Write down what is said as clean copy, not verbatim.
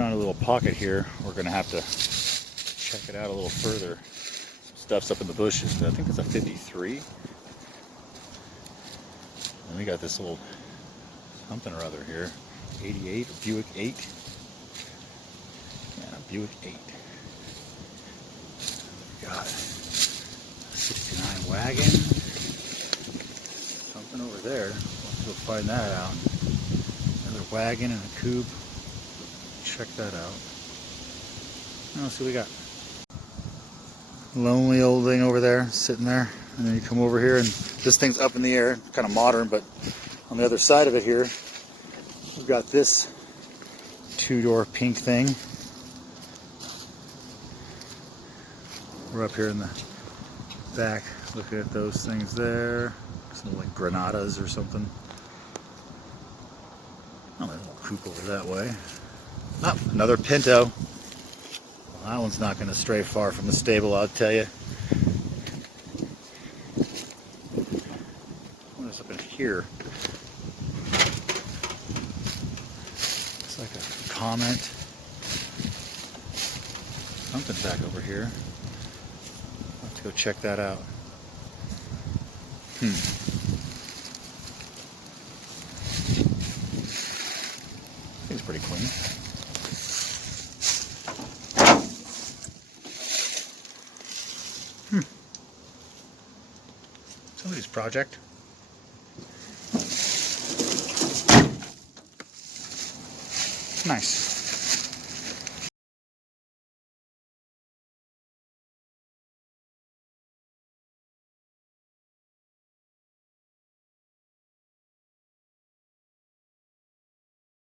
found a little pocket here. We're gonna have to check it out a little further. Some stuff's up in the bushes. I think it's a 53. And we got this little something or other here. 88, a Buick 8. Yeah, a Buick 8. Got it. 69 wagon. Something over there. Let's go find that out. Another wagon and a coupe. Check that out. Now let's see what we got. Lonely old thing over there, sitting there. And then you come over here and this thing's up in the air. Kind of modern, but on the other side of it here, we've got this two-door pink thing. We're up here in the back looking at those things there. Some like Granadas or something. Oh, there's a little coupe over that way. Oh, another Pinto. Well, that one's not going to stray far from the stable, I'll tell you. What is up in here? Looks like a comment. Something back over here. Let's go check that out. It's pretty clean. Somebody's project. Nice.